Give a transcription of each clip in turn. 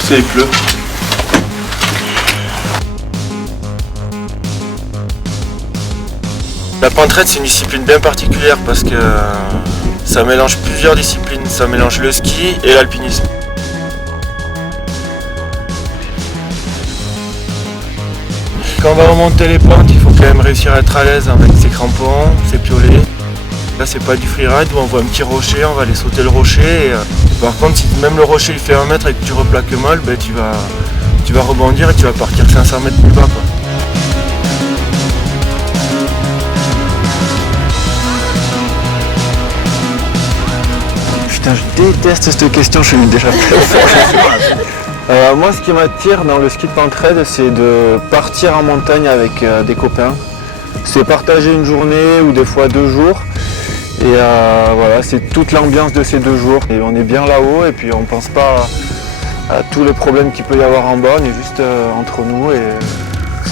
C'est il pleut. La pentraide, c'est une discipline bien particulière parce que ça mélange plusieurs disciplines. Ça mélange le ski et l'alpinisme. Quand on va remonter les pentes, il faut quand même réussir à être à l'aise avec ses crampons, ses piolets. Là, c'est pas du freeride où on voit un petit rocher, on va aller sauter le rocher. Par contre, si même le rocher il fait 1 mètre et que tu replaques mal, ben, tu vas rebondir et tu vas partir 500 mètres plus bas, quoi. Putain, je déteste cette question, je suis déjà moi, ce qui m'attire dans le ski de pentraide, c'est de partir en montagne avec des copains. C'est partager une journée ou des fois 2 jours. Et voilà, c'est toute l'ambiance de ces 2 jours. Et on est bien là-haut et puis on pense pas à tous les problèmes qu'il peut y avoir en bas. On est juste entre nous et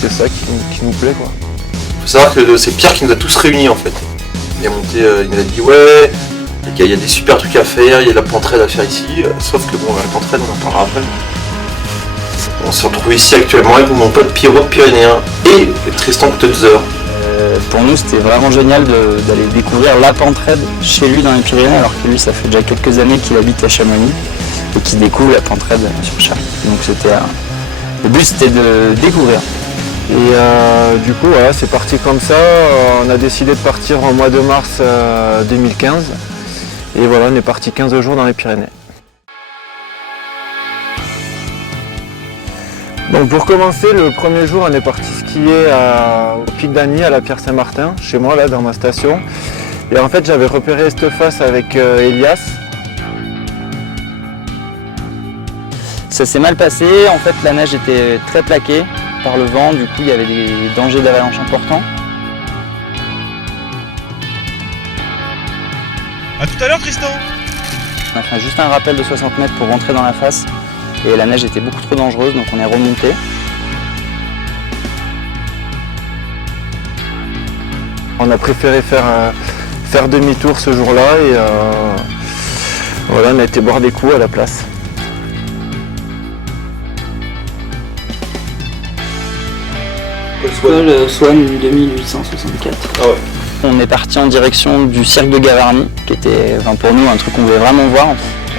c'est ça qui nous plaît, quoi. Faut savoir que c'est Pierre qui nous a tous réunis en fait. Il est monté, il nous a dit ouais, il y a des super trucs à faire, il y a de la pentraide à faire ici. Sauf que bon, la pentraide on en parlera après. On se retrouve ici actuellement avec mon pote Pierrot Pyrénéen et Tristan Kteutzer. Pour nous, c'était vraiment génial d'aller découvrir la pentraide chez lui dans les Pyrénées, alors que lui, ça fait déjà quelques années qu'il habite à Chamonix et qu'il découvre la pentraide sur Charles. Donc le but, c'était de découvrir. Et du coup, voilà, c'est parti comme ça. On a décidé de partir au mois de mars 2015. Et voilà, on est parti 15 jours dans les Pyrénées. Donc pour commencer, le premier jour, on est parti skier au Pic d'Agny, à la Pierre Saint-Martin, chez moi, là, dans ma station. Et en fait, j'avais repéré cette face avec Elias. Ça s'est mal passé, en fait, la neige était très plaquée par le vent, du coup, il y avait des dangers d'avalanche importants. A tout à l'heure, Tristan. On a fait juste un rappel de 60 mètres pour rentrer dans la face. Et la neige était beaucoup trop dangereuse, donc on est remonté. On a préféré faire demi-tour ce jour-là et voilà, on a été boire des coups à la place. Le Swan 2864. Ah ouais. On est parti en direction du cirque de Gavarnie, qui était pour nous un truc qu'on voulait vraiment voir.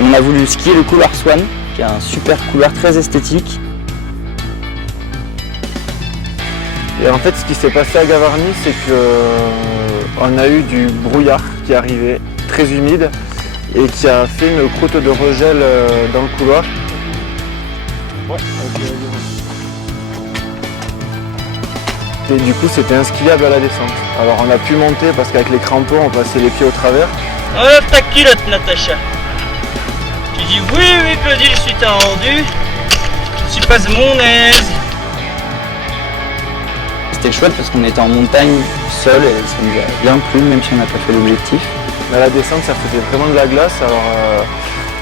On a voulu skier le couloir Swan, qui est un super couloir très esthétique. Et en fait, ce qui s'est passé à Gavarnie, c'est qu'on a eu du brouillard qui est arrivé, très humide, et qui a fait une croûte de regel dans le couloir. Ouais, et du coup, c'était inskiable à la descente. Alors on a pu monter parce qu'avec les crampons, on passait les pieds au travers. Enlève ta culotte, Natacha. Tu dis oui, oui, Claudie, je suis ta rendu. Je suis pas mon aise. C'était chouette parce qu'on était en montagne seul et ça nous a bien plu, même si on n'a pas fait l'objectif. Mais à la descente, ça faisait vraiment de la glace. Alors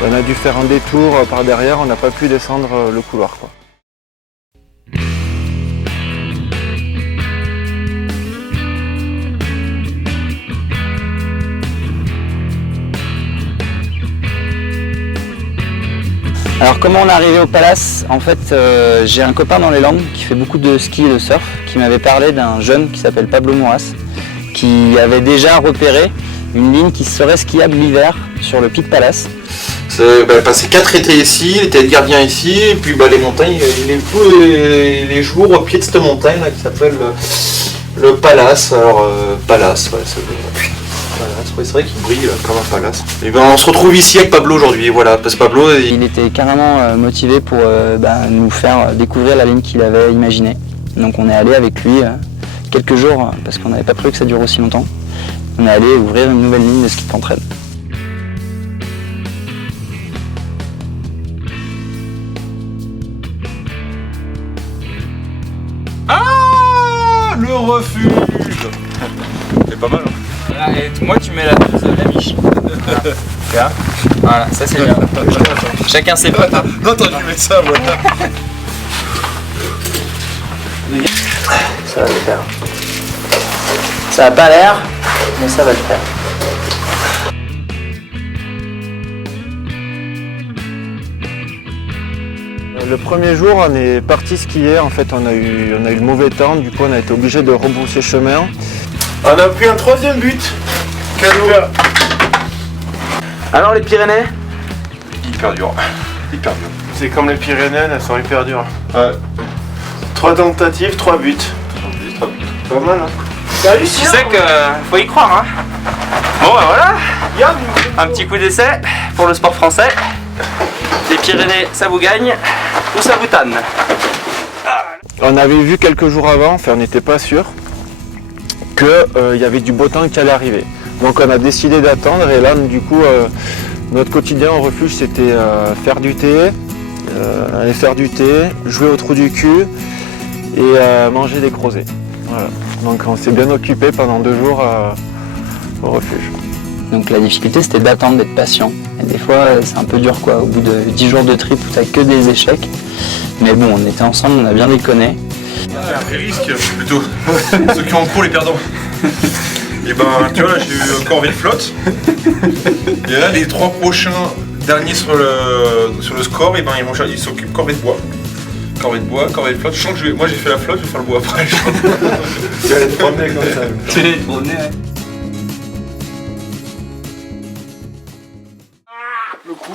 on a dû faire un détour par derrière, on n'a pas pu descendre le couloir, quoi. Alors comment on est arrivé au Palace? En fait, j'ai un copain dans les Landes qui fait beaucoup de ski et de surf, qui m'avait parlé d'un jeune qui s'appelle Pablo Mouras, qui avait déjà repéré une ligne qui serait skiable l'hiver sur le Pic Palace. C'est passé 4 étés ici, il était gardien ici, et puis les montagnes, il est tous les jours au pied de cette montagne là, qui s'appelle le Palace. Alors Palace, ouais, c'est vrai qu'il brille comme un palace. Et ben on se retrouve ici avec Pablo aujourd'hui, voilà, parce que Pablo il était carrément motivé pour nous faire découvrir la ligne qu'il avait imaginée. Donc on est allé avec lui quelques jours, parce qu'on n'avait pas prévu que ça dure aussi longtemps. On est allé ouvrir une nouvelle ligne de ski de pentraide. Ah, le refuge. C'est pas mal, hein. Voilà, et moi, tu mets la miche. Voilà, voilà, ça c'est bien. Chacun ses potes. Hein. Non, t'as dû mettre ça, voilà. Ça va le faire. Ça a pas l'air, mais ça va le faire. Le premier jour, on est parti skier. En fait, on a eu le mauvais temps. Du coup, on a été obligé de rebrousser chemin. On a pris un 3e but. Cadeau. Alors les Pyrénées? Hyper dur. Hyper dur. C'est comme les Pyrénées, elles sont hyper dures. Ouais. 3 tentatives, 3 buts. Pas mal, hein. Tu sais que faut y croire, hein. Bon bah voilà, un petit coup d'essai pour le sport français. Les Pyrénées, ça vous gagne ou ça vous tanne? On avait vu quelques jours avant, enfin on n'était pas sûr, qu'il y avait du beau temps qui allait arriver. Donc on a décidé d'attendre et là du coup notre quotidien au refuge c'était faire du thé, aller faire du thé, jouer au trou du cul et manger des crozets. Voilà. Donc on s'est bien occupé pendant 2 jours au refuge. Donc la difficulté c'était d'attendre, d'être patient. Et des fois c'est un peu dur quoi, au bout de 10 jours de trip où t'as que des échecs. Mais bon, on était ensemble, on a bien déconné. Les risques plutôt. Ceux qui ont en cours les perdants. Et ben tu vois là j'ai eu corvée de flotte. Et là les 3 prochains derniers sur le score, et ben ils s'occupent corvée de bois. Corvée de bois, corvée de flotte. Je sens que moi j'ai fait la flotte, je vais faire le bois après. Tu vas te promener comme ça. Tu vas te promener, ouais. Le coup.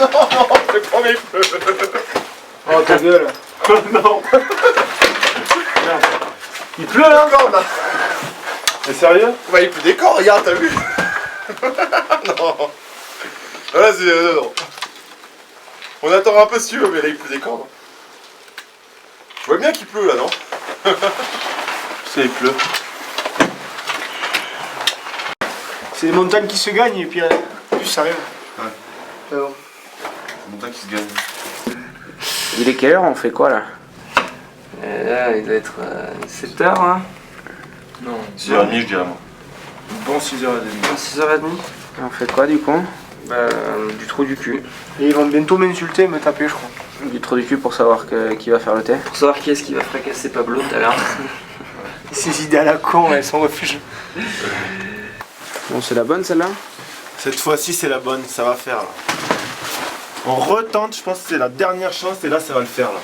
Non, c'est pas mes fleurs. Oh ta gueule. Non. Il pleut là encore là. T'es sérieux? Ouais, il pleut des corps, regarde, t'as vu? Non. Là, c'est. Non. On attend un peu si tu veux, mais là, il pleut des cordes. Je vois bien qu'il pleut là, non? C'est il pleut. C'est les montagnes qui se gagnent et puis plus ça arrive. Ouais. Alors. C'est montagne qui se gagne. Il est quelle heure? On fait quoi là? Là, il doit être 7h, hein? Non. 6h30, je dirais moi. Bon 6h30. 6h30. Et on fait quoi du coup? Du trou du cul. Et ils vont bientôt m'insulter, me taper, je crois. Du trou du cul pour savoir qui va faire le thé. Pour savoir qui est-ce qui va fracasser Pablo tout à l'heure. Ces idées à la con, elles sont refuge. Bon, c'est la bonne celle-là? Cette fois-ci c'est la bonne, ça va faire là. On retente, je pense que c'est la dernière chance et là ça va le faire là.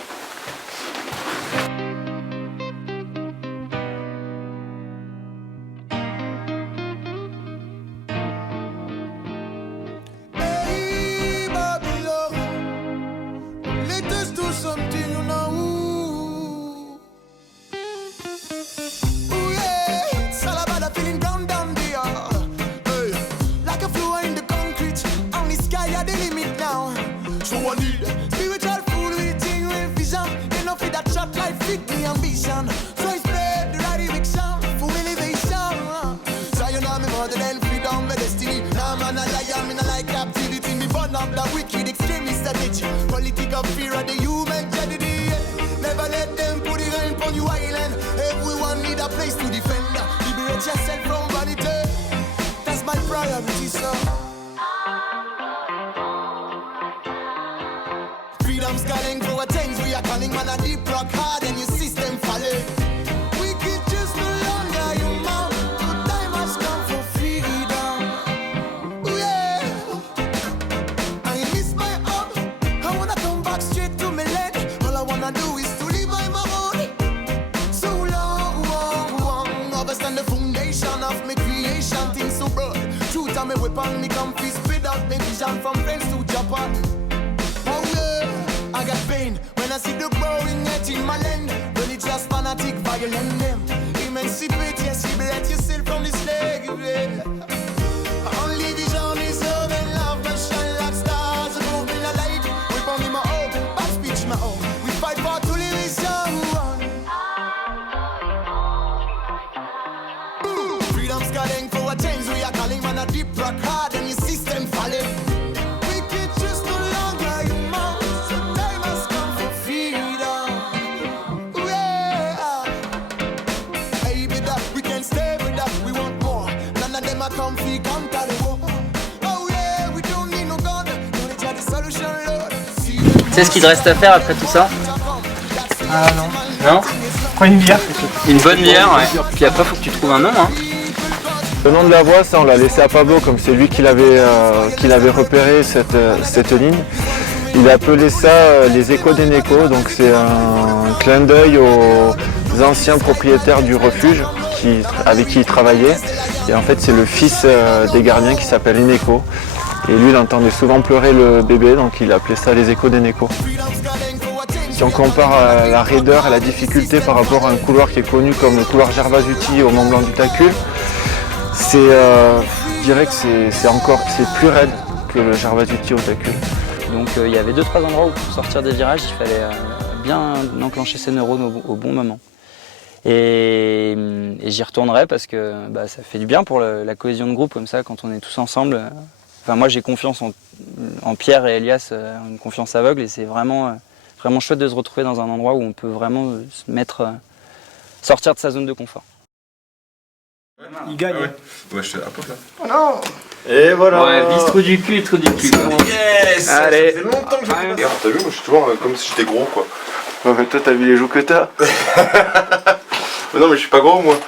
Freedom's calling for a change. We are calling man a deep rock hard and your system falling. We can just no longer your mouth. Good time has come for freedom. Ooh, yeah. I miss my home. I wanna come back straight to my land. All I wanna do is to live by my own. So long, understand the foundation of my creation. Things so broad. Truth and my weapon, me come fist spread out my vision from friends to Japan. Oh yeah, I got pain when I see the growing edge in my land. Religious fanatic, violent them. Emancipate, yes, liberate yourself from this slavery. Only vision is love and love, but shine like stars. A movement of light, we burn in my own, back speech my own. We fight for to live is young. Freedom's calling for a change, we are calling man a deep rock hard and your system falling. Tu sais ce qu'il te reste à faire après tout ça? Ah non. Non? Prends une bière. Une bonne bière, ouais. Puis après faut que tu trouves un nom, hein. Le nom de la voie, ça on l'a laissé à Pablo, comme c'est lui qui l'avait repéré cette ligne. Il a appelé ça les échos d'Eneco, donc c'est un clin d'œil aux anciens propriétaires du refuge avec qui il travaillait. Et en fait c'est le fils des gardiens qui s'appelle Eneco. Et lui il entendait souvent pleurer le bébé, donc il appelait ça les échos d'Eneco. Si on compare la raideur et la difficulté par rapport à un couloir qui est connu comme le couloir Gervasuti au Mont Blanc du Tacul, je dirais que c'est plus raide que le Gervasuti au Tacul. Donc il y avait 2-3 endroits où pour sortir des virages, il fallait bien enclencher ses neurones au bon moment. Et j'y retournerai parce que ça fait du bien pour la cohésion de groupe comme ça quand on est tous ensemble. Enfin, moi j'ai confiance en Pierre et Elias, une confiance aveugle, et c'est vraiment chouette de se retrouver dans un endroit où on peut vraiment sortir de sa zone de confort. Il gagne. Ah ouais. Ouais, je te la là. Oh non. Et voilà. Ouais, bistrot du cul, trou du cul. Yes. Allez. Ça fait longtemps que j'ai fait. Regarde, t'as vu, moi je suis toujours comme si j'étais gros quoi. Ouais, mais toi t'as vu les joues que t'as. Mais non, mais je suis pas gros moi.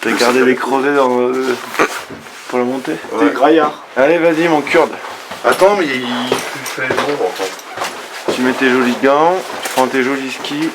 T'as gardé les crevets pour la montée. Ouais. T'es graillard. Allez vas-y mon kurde. Attends, mais il fait bon. Attends. Tu mets tes jolis gants, tu prends tes jolis skis.